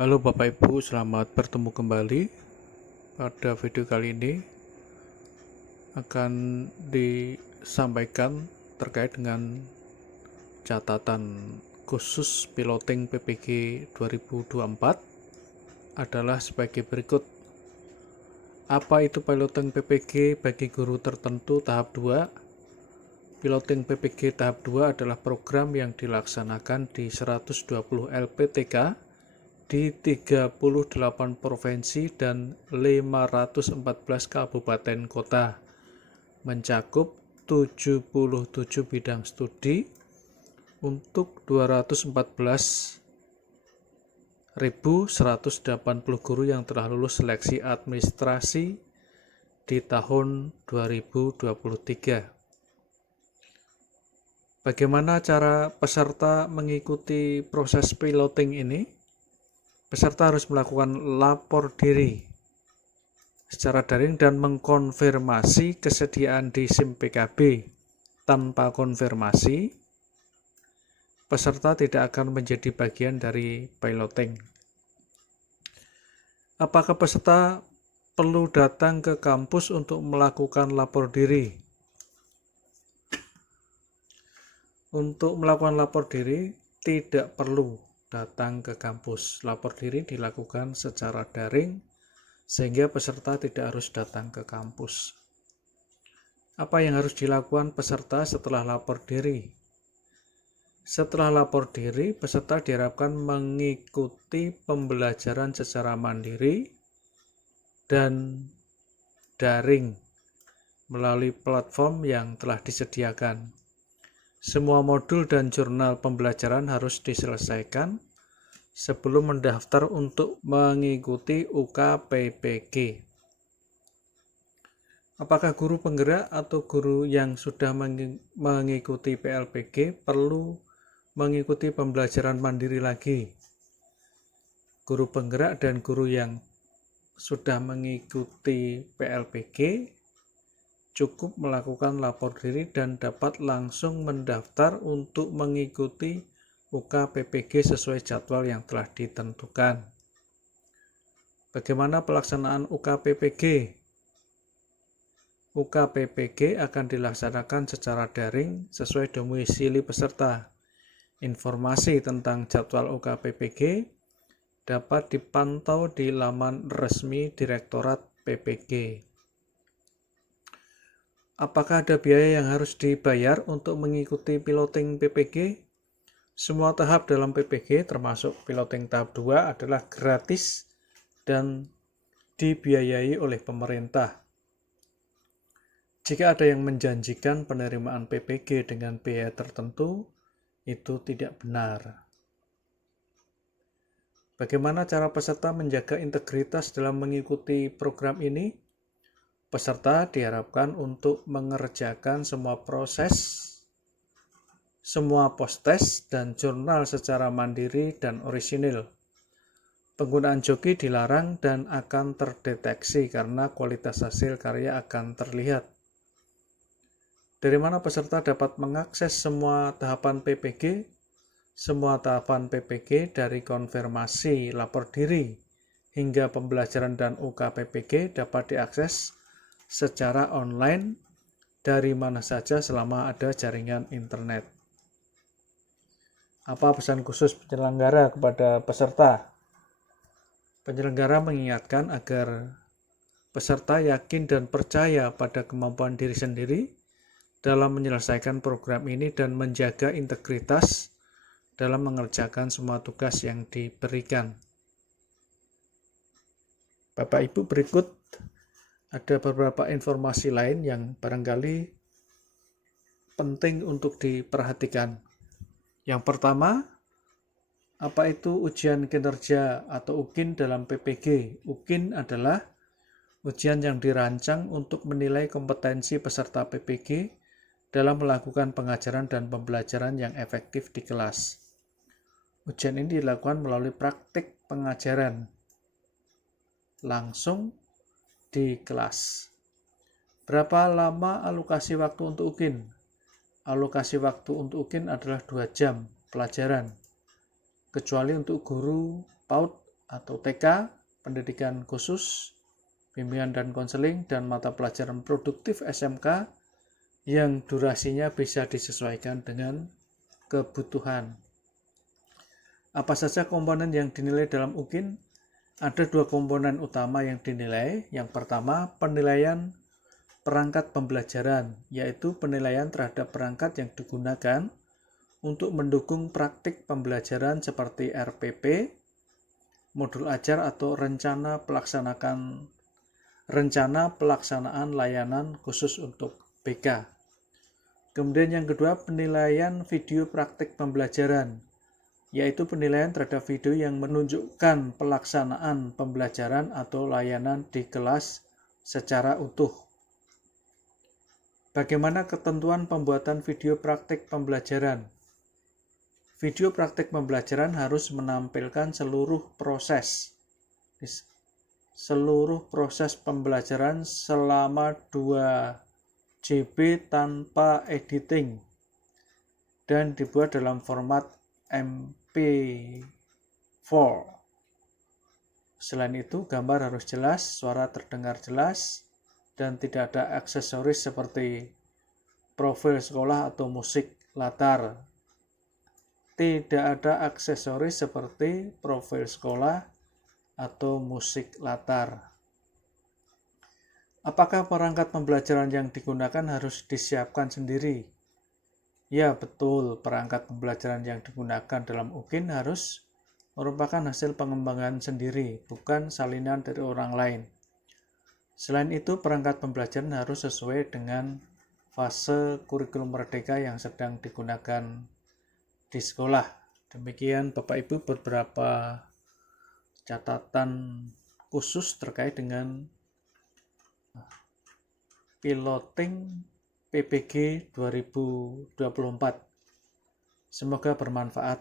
Halo Bapak Ibu, selamat bertemu kembali. Pada video kali ini akan disampaikan terkait dengan catatan khusus piloting PPG 2024 adalah sebagai berikut. Apa itu piloting PPG bagi guru tertentu tahap 2? Piloting PPG tahap 2 adalah program yang dilaksanakan di 120 LPTK di 38 provinsi dan 514 kabupaten kota, mencakup 77 bidang studi untuk 214.180 guru yang telah lulus seleksi administrasi di tahun 2023. Bagaimana cara peserta mengikuti proses piloting ini? Peserta harus melakukan lapor diri secara daring dan mengkonfirmasi kesediaan di SIM PKB. Tanpa konfirmasi, peserta tidak akan menjadi bagian dari piloting. Apakah peserta perlu datang ke kampus untuk melakukan lapor diri? Untuk melakukan lapor diri, tidak perlu datang ke kampus. Lapor diri dilakukan secara daring, sehingga peserta tidak harus datang ke kampus. Apa yang harus dilakukan peserta setelah lapor diri? Setelah lapor diri, peserta diharapkan mengikuti pembelajaran secara mandiri dan daring melalui platform yang telah disediakan. Semua modul dan jurnal pembelajaran harus diselesaikan sebelum mendaftar untuk mengikuti UKPPG. Apakah guru penggerak atau guru yang sudah mengikuti PLPG perlu mengikuti pembelajaran mandiri lagi? Guru penggerak dan guru yang sudah mengikuti PLPG cukup melakukan lapor diri dan dapat langsung mendaftar untuk mengikuti UKPPG sesuai jadwal yang telah ditentukan. Bagaimana pelaksanaan UKPPG? UKPPG akan dilaksanakan secara daring sesuai domisili peserta. Informasi tentang jadwal UKPPG dapat dipantau di laman resmi Direktorat PPG. Apakah ada biaya yang harus dibayar untuk mengikuti piloting PPG? Semua tahap dalam PPG termasuk piloting tahap 2 adalah gratis dan dibiayai oleh pemerintah. Jika ada yang menjanjikan penerimaan PPG dengan biaya tertentu, itu tidak benar. Bagaimana cara peserta menjaga integritas dalam mengikuti program ini? Peserta diharapkan untuk mengerjakan semua proses, semua post-test dan jurnal secara mandiri dan orisinil. Penggunaan joki dilarang dan akan terdeteksi karena kualitas hasil karya akan terlihat. Dari mana peserta dapat mengakses semua tahapan PPG? Semua tahapan PPG dari konfirmasi lapor diri hingga pembelajaran dan UKPPG dapat diakses secara online dari mana saja selama ada jaringan internet. Apa pesan khusus penyelenggara kepada peserta? Penyelenggara mengingatkan agar peserta yakin dan percaya pada kemampuan diri sendiri dalam menyelesaikan program ini dan menjaga integritas dalam mengerjakan semua tugas yang diberikan. Bapak Ibu, berikut ada beberapa informasi lain yang barangkali penting untuk diperhatikan. Yang pertama, apa itu ujian kinerja atau UKIN dalam PPG? UKIN adalah ujian yang dirancang untuk menilai kompetensi peserta PPG dalam melakukan pengajaran dan pembelajaran yang efektif di kelas. Ujian ini dilakukan melalui praktik pengajaran langsung di kelas. Berapa lama alokasi waktu untuk UKIN? Alokasi waktu untuk UKIN adalah 2 jam pelajaran, kecuali untuk guru PAUD atau TK, pendidikan khusus, bimbingan dan konseling, dan mata pelajaran produktif SMK yang durasinya bisa disesuaikan dengan kebutuhan. Apa saja komponen yang dinilai dalam UKIN? Ada 2 komponen utama yang dinilai. Yang pertama, penilaian perangkat pembelajaran, yaitu penilaian terhadap perangkat yang digunakan untuk mendukung praktik pembelajaran seperti RPP, modul ajar atau rencana pelaksanaan layanan khusus untuk BK. Kemudian yang kedua, penilaian video praktik pembelajaran, yaitu penilaian terhadap video yang menunjukkan pelaksanaan pembelajaran atau layanan di kelas secara utuh. Bagaimana ketentuan pembuatan video praktik pembelajaran? Video praktik pembelajaran harus menampilkan seluruh proses pembelajaran selama 2 GB tanpa editing dan dibuat dalam format MP4. Selain itu, gambar harus jelas, suara terdengar jelas, dan tidak ada aksesoris seperti profil sekolah atau musik latar. Tidak ada aksesoris seperti profil sekolah atau musik latar. Apakah perangkat pembelajaran yang digunakan harus disiapkan sendiri? Ya, betul. Perangkat pembelajaran yang digunakan dalam UKIN harus merupakan hasil pengembangan sendiri, bukan salinan dari orang lain. Selain itu, perangkat pembelajaran harus sesuai dengan fase kurikulum merdeka yang sedang digunakan di sekolah. Demikian Bapak Ibu beberapa catatan khusus terkait dengan piloting PPG 2024. Semoga bermanfaat.